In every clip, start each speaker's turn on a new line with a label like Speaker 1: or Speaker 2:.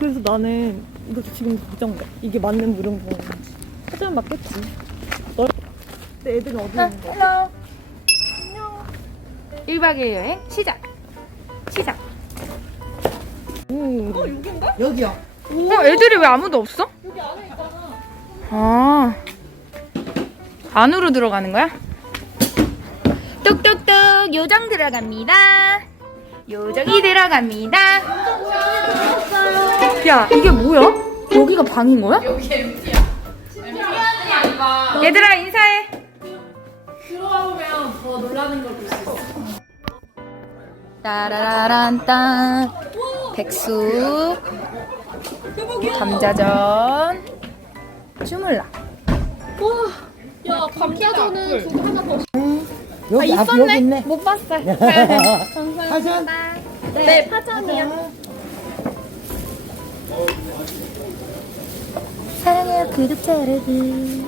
Speaker 1: 그래서 나는 이거 지금 걱정돼. 이게 맞는 무령병원인지. 하지만 맞겠지. 근데 애들은 어디 있는 거야?
Speaker 2: 헬로. 안녕. 1박 2일 여행 시작.
Speaker 1: 여긴가?
Speaker 3: 여기요.
Speaker 2: 애들이 왜 아무도 없어?
Speaker 1: 여기 안에 있잖아.
Speaker 2: 아, 안으로 들어가는 거야? 뚝뚝뚝 요정 들어갑니다. 요정이 들어갑니다. 야, 이게 뭐야? 여기가 방인 거야? 여기 MT야. 얘들아 인사해.
Speaker 1: 들어오면 더 놀라는 걸 볼 수 있어.
Speaker 2: 따라란딴 백숙 감자전 주물라.
Speaker 1: 야, 감자전은 그거 하나 더.
Speaker 3: 여기 여기 있네.
Speaker 1: 못 봤어요.
Speaker 3: 하산.
Speaker 1: 네, 파전이요.
Speaker 2: 사랑해요 구독자 여러분.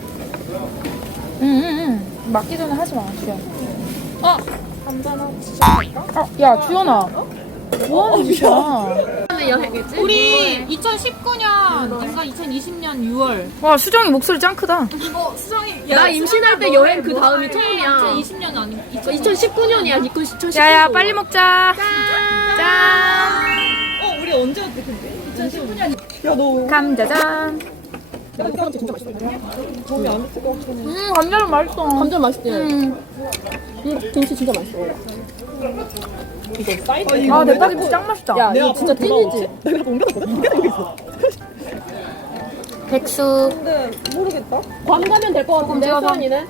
Speaker 2: 맞기 전에 하지 마, 주연.
Speaker 1: 감자는
Speaker 2: 야, 주연아. 뭐 하는 짓이야?
Speaker 1: 여행이지?
Speaker 4: 우리 2019년인가 2020년 6월
Speaker 2: 와, 수정이 목소리 짱 크다.
Speaker 1: 나 임신할 때 여행 그 다음이 처음이야.
Speaker 4: 2020년 아니
Speaker 1: 2019년이야. 2019년.
Speaker 2: 야야, 빨리 먹자. 짠.
Speaker 1: 우리 언제 왔대 근데? 2019년. 야, 너
Speaker 2: 감자전.
Speaker 1: 감자 진짜 맛있어. 몸이 안 됐을 것 같긴 해.
Speaker 2: 감자전 맛있어.
Speaker 1: 감자 맛있대. 김치 진짜 맛있어. 이거 사이드.
Speaker 2: 아, 대파김치 짱 맛있다.
Speaker 1: 야, 이거 진짜 찐이지. 내가 옮겨놨거든. 이게 여기있어.
Speaker 2: 백숙.
Speaker 1: 근데 모르겠다. 괌 가면 될 것 같은데, 수환이는?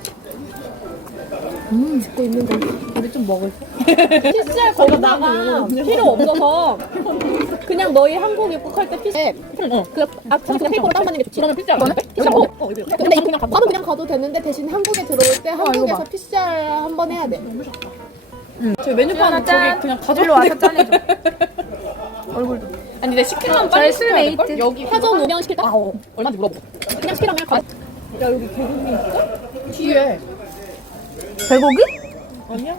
Speaker 2: 듣고 있는 거. 우리 좀 먹을.
Speaker 1: PCR 거기다가 필요 없어서 그냥 너희 한국 입국할 때 PCR 그냥 페이퍼로 다운받는 게 좋지. 그러면 PCR 안 돼? PCR 근데 이거 그냥 가도 그냥 가도 되는데 대신 한국에 들어올 때 한국에서 PCR 한 번 해야 돼. 저 메뉴판 저기 그냥
Speaker 2: 일로 와서 짠해줘. 얼굴도.
Speaker 1: 아니 내 시키면
Speaker 2: 저희 술메이트.
Speaker 1: 여기 회전 운영 시킬까? 얼마인지 물어보자. 그냥 시키라면 그냥 가. 야 여기 개구리 있어? 뒤에.
Speaker 2: 배고기?
Speaker 1: 아니야.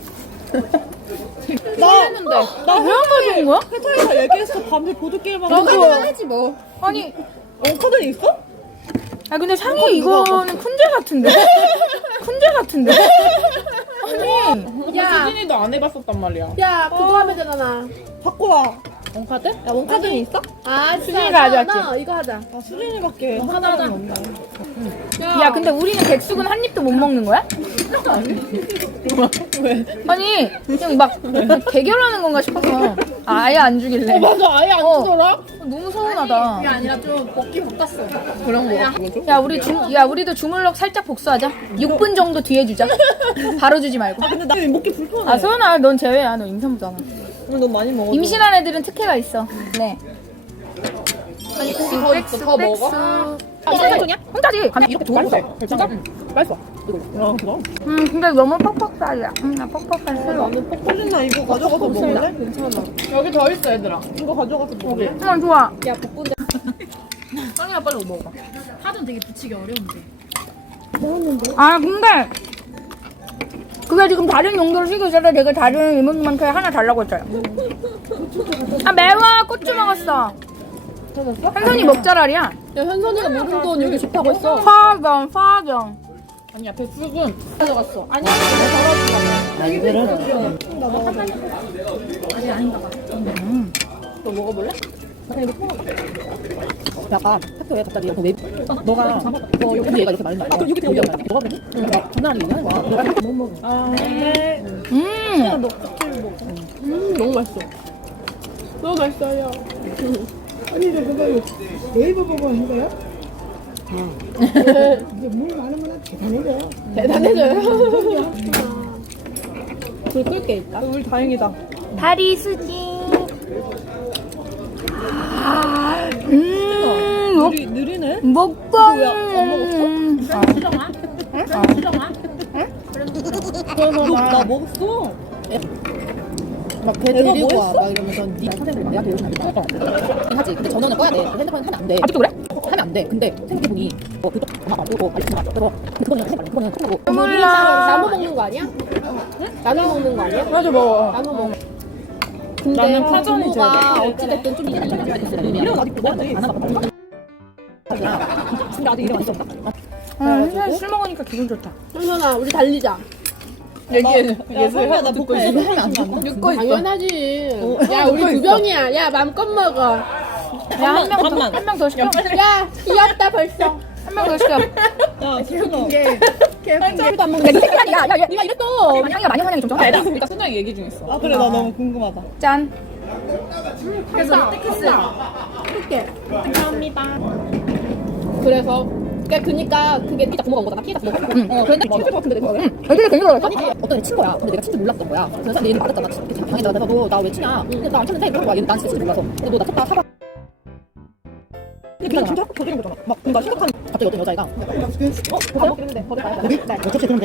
Speaker 2: 나 회원 가져온 거야?
Speaker 1: 회사에서 얘기했어. 밤새 보드게임하고.
Speaker 2: 나도.
Speaker 1: 하지 뭐.
Speaker 2: 아니,
Speaker 1: 카드 있어?
Speaker 2: 아 근데 상이 이거는 쿤제 같은데? 쿤제 같은데? 아니,
Speaker 1: 야,
Speaker 4: 수진이도 안 해봤었단 말이야.
Speaker 1: 야 그거 하면 되잖아. 바꿔와. 원카드? 야 원카드는 있어? 아
Speaker 2: 수진이가 가져왔지.
Speaker 1: 이거 하자. 아 수진이밖에
Speaker 4: 하자.
Speaker 1: 없네.
Speaker 2: 야 근데 우리는 백숙은 한 입도 못 먹는 거야?
Speaker 1: 왜?
Speaker 2: 아니, 그냥 막 대결하는 건가 싶어서. 아예 안 주길래.
Speaker 1: 맞아 아예 안 주더라.
Speaker 2: 너무 서운하다.
Speaker 1: 그게 아니라 좀 먹기 바빴어. 그런 거.
Speaker 2: 야, 우리도 주물럭 살짝 복수하자. 6분 정도 뒤에 주자. 바로 주지 말고.
Speaker 1: 근데 나 먹기 불편해.
Speaker 2: 아, 서연아, 넌 제외야. 너 임산부잖아.
Speaker 1: 너 많이 먹어.
Speaker 2: 임신한 애들은 특혜가 있어. 네.
Speaker 1: 더 있어. 더 먹어.
Speaker 2: 아, 이거 혼자냐? 혼자지.
Speaker 1: 이렇게 두 맛있어. 진짜? 맛있어. 야 그럼.
Speaker 2: 근데 너무 퍽퍽살이야. 나 퍽퍽살 싫어.
Speaker 1: 나는 포콜린나 이거 가져가서 먹을래? 괜찮아.
Speaker 4: 여기 더 있어 얘들아.
Speaker 1: 이거 가져가서 먹을래?
Speaker 2: 좋아.
Speaker 1: 야 복분자.
Speaker 4: 짱이야 빨리 먹어봐. 파전 되게 붙이기 어려운데.
Speaker 2: 아, 근데 그게 지금 다른 용도로 쓰고 있어서 내가 다른 이모님한테 하나 달라고 했어요. 아, 매워. 고추 먹었어. 현선이 먹자랄이야.
Speaker 1: 야 현선이가 모든 건 여기 좋다고 했어.
Speaker 2: 화경.
Speaker 4: 아니야 백숙은 가져갔어.
Speaker 1: 아니야.
Speaker 3: 아 이거를
Speaker 1: 너 먹어볼래? 약간 학교에 갑자기 이렇게 왜 너가 너 여기 얘가 이렇게 말했나? 그럼 여기 여기 너가 그러니? 전화를 얘기하는 거야. 너가 못 먹어. 아 네. 너무 맛있어. 너무 맛있어요.
Speaker 3: 아니 이제 그거 네이버 보고 한 거야? 이게 물 많으면 대단해져요.
Speaker 1: 대단해져요. 불 끌게 있다.
Speaker 4: 우리 다행이다.
Speaker 2: 다리 수지.
Speaker 4: 느리네.
Speaker 2: 먹고.
Speaker 1: 그래서 나 먹었어. 막 배 데리고 와. 막 이러면서 네 선생님 내한테 이러면 안 돼. 하지. 근데 전원을 꺼야 돼. 핸드폰 하면 안 돼.
Speaker 2: 아직도 그래?
Speaker 1: 하면 안 돼. 근데 생각해보니 그쪽 전화 받고 알림 전화 받고 그거는 그거는 통하고.
Speaker 2: 몰라.
Speaker 1: 나눠 먹는 거 아니야? 응? 나눠 먹는 거 아니야?
Speaker 2: 맞아, 먹어.
Speaker 1: 나눠 먹어. 근데
Speaker 4: 나는 파전이
Speaker 1: 부모가 어찌됐든 좀 이런 아직 먹었지. 근데 아직 이름 안 썼다.
Speaker 2: 현선이 술 먹으니까 기분 좋다.
Speaker 1: 현선아 우리 달리자.
Speaker 4: 얘기해. 예술 하나 듣고 있어.
Speaker 1: 듣고 있어. 당연하지. 야 우리 두 병이야. 야 맘껏 먹어.
Speaker 2: 한 명 더 시켜.
Speaker 1: 야 귀엽다 벌써.
Speaker 2: 한 명 더 시켜.
Speaker 4: 야, 지훈아.
Speaker 1: 한자리도 안 먹는데. 야 니가 이랬어.
Speaker 2: 향이가 많이 환영이 좀 더.
Speaker 4: 우리가 순하게 얘기 중했어.
Speaker 3: 아 그래 나 너무 궁금하다.
Speaker 2: 짠.
Speaker 1: 그래서 키스. 이렇게. 감사합니다. 그래서 그러니까 그게 피자 구워 먹은 거잖아. 피자 구워 먹은 거. 그런데 친구 같은데 그거.
Speaker 2: 애들이 괜히 그랬어?
Speaker 1: 아니지. 어떤 애 친 거야. 근데 내가 친줄 몰랐던 거야. 그래서 얘는 맞았잖아. 방에다 내가 너 나 왜 치냐. 근데 나 안 쳤는데 그런 거야. 얘는 난 진짜 친줄 몰라서. 근데 너 나 쳤다 사과. 근데 그냥 진짜 저지른 거잖아. 막 뭔가 심각한 갑자기 어떤 여자애가 밥 먹긴 했는데 버릴 거야. 네. 어차피 그런데.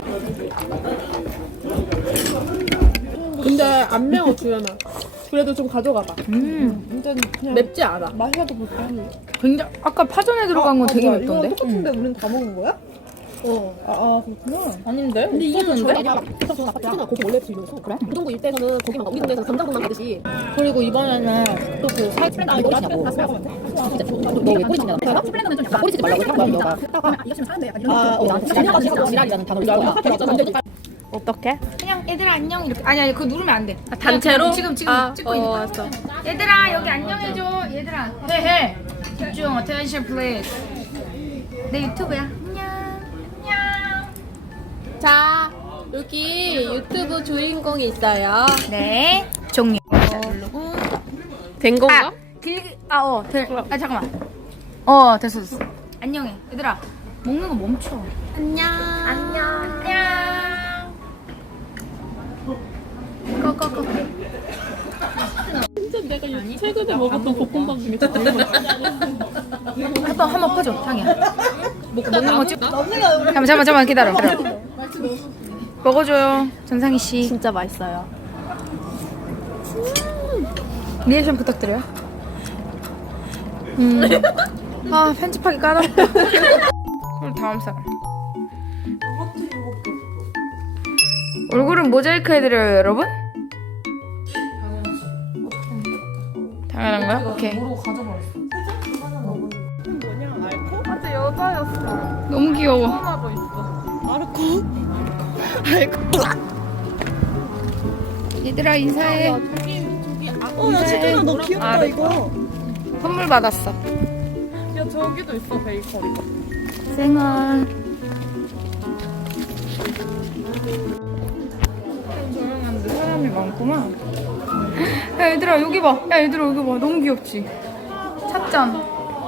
Speaker 1: 근데 안 매워 주연아. 그래도 좀 가져가봐.
Speaker 3: 완전 그냥
Speaker 1: 맵지 않아.
Speaker 3: 맛이라도 볼까?
Speaker 2: 굉장히 아까 파전에 들어간 건 되게 맵던데.
Speaker 3: 똑같은데 우린 다 먹은 거야? 그렇구나.
Speaker 4: 아닌데?
Speaker 1: 근데 이거는 저희 아니야. 그래서 아까 특히나 거기 원래 들려서 그래? 우동구 일대에서는 거기만 우리 동네에서 감자국만 가듯이.
Speaker 4: 그리고 이번에는 또 그
Speaker 1: 아 이거 뭐라냐고. 너왜 꼬리 치냐? 스플렌더는 좀 약간 꼬리 치지 말라고 했다고 너가. 이거 지금 사는데 나한테 지랄이라는 단어를 썼어.
Speaker 2: 어떻게? 그냥 얘들아 안녕 이렇게. 아니 그거 누르면 안 돼.
Speaker 1: 단체로?
Speaker 2: 지금 찍고 있는 거야.
Speaker 1: 왔어.
Speaker 2: 얘들아 여기 안녕해줘. 얘들아 해. 집중. Attention please. 내 유튜브야. 안녕.
Speaker 1: 자 여기 유튜브 주인공이 있어요.
Speaker 2: 네. 종료.
Speaker 1: 된 건가?
Speaker 2: 잠깐만. 됐어. 안녕해. 얘들아 먹는 거 멈춰.
Speaker 1: 안녕.
Speaker 2: 꺼.
Speaker 1: 진짜 내가 최근에 먹었던 볶음밥 중에
Speaker 2: 한번 퍼줘. 향이야. 먹는 거 찍. 잠깐만 기다려. 먹어줘요, 전상희 씨.
Speaker 1: 진짜 맛있어요.
Speaker 2: 리액션 부탁드려요. 편집하기 까다롭다. 그럼 다음 사람. 얼굴은 모자이크 해드려요, 여러분? 당연한 거야? 오케이. 너무 귀여워. 얘들아 인사해.
Speaker 3: 나 진짜 너 귀엽다 이거.
Speaker 2: 선물 받았어.
Speaker 4: 야, 저기도 있어, 베이커리.
Speaker 2: 생얼.
Speaker 4: 조용한데 사람이 많구만.
Speaker 2: 야 얘들아 여기 봐. 너무 귀엽지? 찻잔.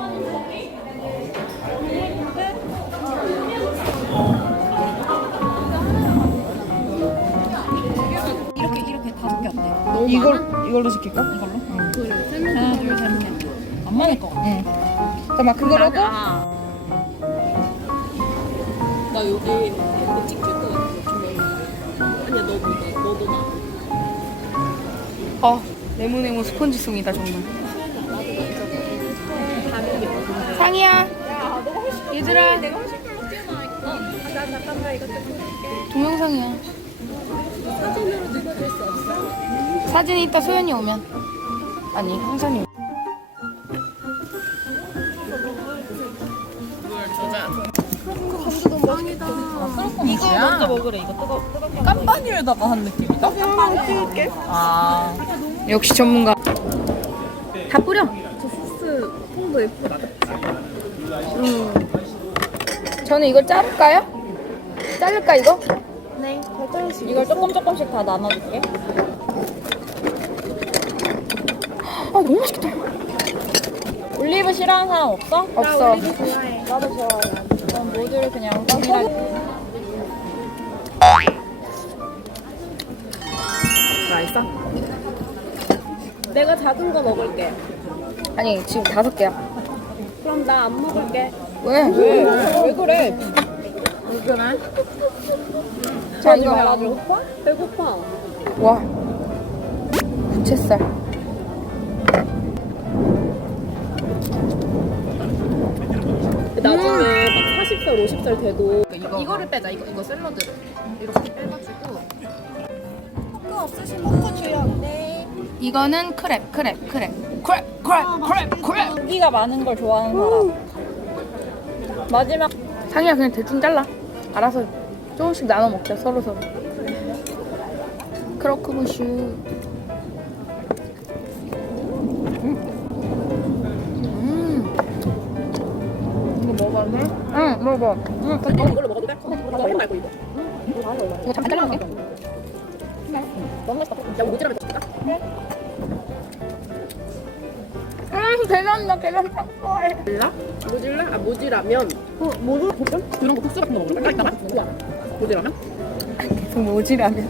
Speaker 1: 이렇게 5개 어때?
Speaker 3: 이걸로 시킬까? 이걸로?
Speaker 1: 그래.
Speaker 4: 하나, 둘, 셋, 넷. 안 맞을 것 같아.
Speaker 2: 잠깐만 그거라도?
Speaker 1: 나 여기 이거 찍힐 것 같아. 조명이. 아니야 너도 나.
Speaker 2: 네모네모 스펀지송이다 정말. 상이야. 얘들아.
Speaker 1: 내가 훨씬 별로 뛰어나니까. 나 잠깐만 이거 좀 볼게.
Speaker 2: 동영상이야.
Speaker 1: 사진으로 찍어줄 수 없어?
Speaker 2: 사진이 이따 소연이 오면. 아니 형산이.
Speaker 4: 이거 먼저 먹으래, 이거 뜨겁게. 깜바니에다가 한 느낌이다? 깜바니 찍을게.
Speaker 2: 역시 전문가. 다 뿌려.
Speaker 1: 소스 통도 예쁘다.
Speaker 2: 저는 이걸 자를까요? 자를까 이거?
Speaker 1: 네.
Speaker 4: 이걸 조금씩 다 나눠줄게.
Speaker 2: 너무 맛있겠다.
Speaker 4: 올리브 싫어하는 사람 없어?
Speaker 2: 없어.
Speaker 1: 좋아해.
Speaker 4: 나도 좋아해. 그럼 모두를 그냥 동일하게.
Speaker 1: 맛있어? 내가 작은 거 먹을게.
Speaker 2: 아니 지금 5개야.
Speaker 1: 그럼 나 안 먹을게.
Speaker 2: 왜?
Speaker 1: 왜 그래?
Speaker 2: 왜 그래?
Speaker 1: 자 이거 말아줘. 배고파?
Speaker 2: 와. 부채살.
Speaker 1: 나중에 막 40살, 50살 돼도 이거를 빼자. 이거 샐러드를 이렇게 빼가지고.
Speaker 3: 그거 없으신 포크 줘요. 네.
Speaker 2: 이거는 크랩.
Speaker 4: 고기가 많은 걸 좋아하는 사람. 마지막
Speaker 2: 상이야 그냥 대충 잘라. 알아서 조금씩 나눠 먹자 서로. 크로크부슈.
Speaker 1: 이거 먹어봐도 돼?
Speaker 2: 응 먹어.
Speaker 1: 이걸로 먹어도 돼? 나 이거 말고 이거.
Speaker 2: 이거 잠깐 잘라놓을게.
Speaker 1: 너무 맛있다. 야, 우리 모지라면 더 줄까?
Speaker 2: 계란 나 계란 좋아해.
Speaker 1: 모질라? 아, 모지라면. 모질? 그런 거 국수 같은 거 먹을까? 이따가? 모지라면?
Speaker 2: 계속 모지라면.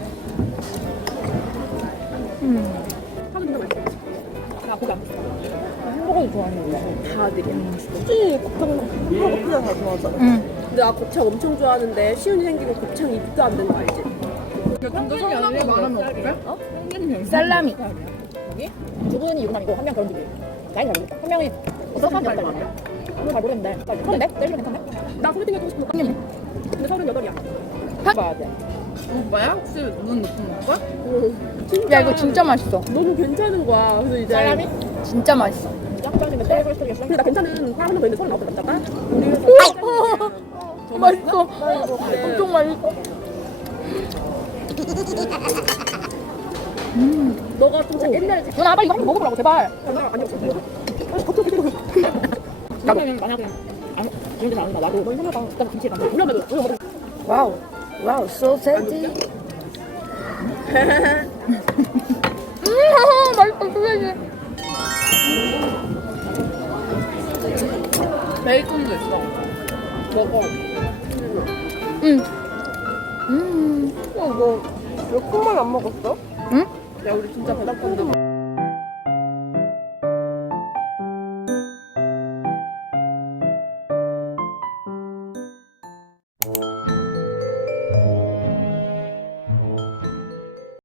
Speaker 1: 하긴 진짜 맛있어. 나 고기 안 먹어.
Speaker 4: 햄버거도 좋아하는데.
Speaker 1: 다들이야. 수진이 곱창, 햄버거 피자 다 좋아하잖아. 근데 나 곱창 엄청 좋아하는데 시운이 생기고 곱창 입도 안 된 거 알지?
Speaker 4: 중독성이 아니라 말하면 어떡해? 어?
Speaker 2: 살라미.
Speaker 4: 여기? 두 분이 유부남이고 한 명 결혼주기. 나이 다르겠다. 한 명이 어떤 사람이 안 돼? 오늘 잘 모르겠는데. 그런데? 떼주면 괜찮네?
Speaker 1: 나 소개팅 해주고 싶은 거. 근데 38이야.
Speaker 4: 봐야 돼. 오빠야? 혹시 눈 높은 오빠?
Speaker 2: 야 이거 진짜 맛있어.
Speaker 1: 너무 괜찮은 거야. 그래서 이제.
Speaker 4: 살라미?
Speaker 2: 진짜 맛있어.
Speaker 4: 짝짝이면 떼고 있어야겠어.
Speaker 1: 근데 나 괜찮은 사람 한명 더 있는데 39살 남자가. 우리 회사.
Speaker 2: 맛있어. 엄청 맛있어.
Speaker 1: 너가 좀 옛날에.
Speaker 2: 누나 빨리 이거 한 번 먹어보라고 제발.
Speaker 1: 아니, 없어.
Speaker 4: 그러면 만약에 이런 데서 안 온다. 나도 넌 해봐봐. 그다음 김치에 담겨.
Speaker 1: 그러면 너 먹어.
Speaker 2: 와우 소세지. 맛있어 소세지.
Speaker 4: 베이컨도 있어. 먹어.
Speaker 1: 너 몇 콩만 안 먹었어?
Speaker 2: 응?
Speaker 1: 야, 우리 진짜 배달 건데.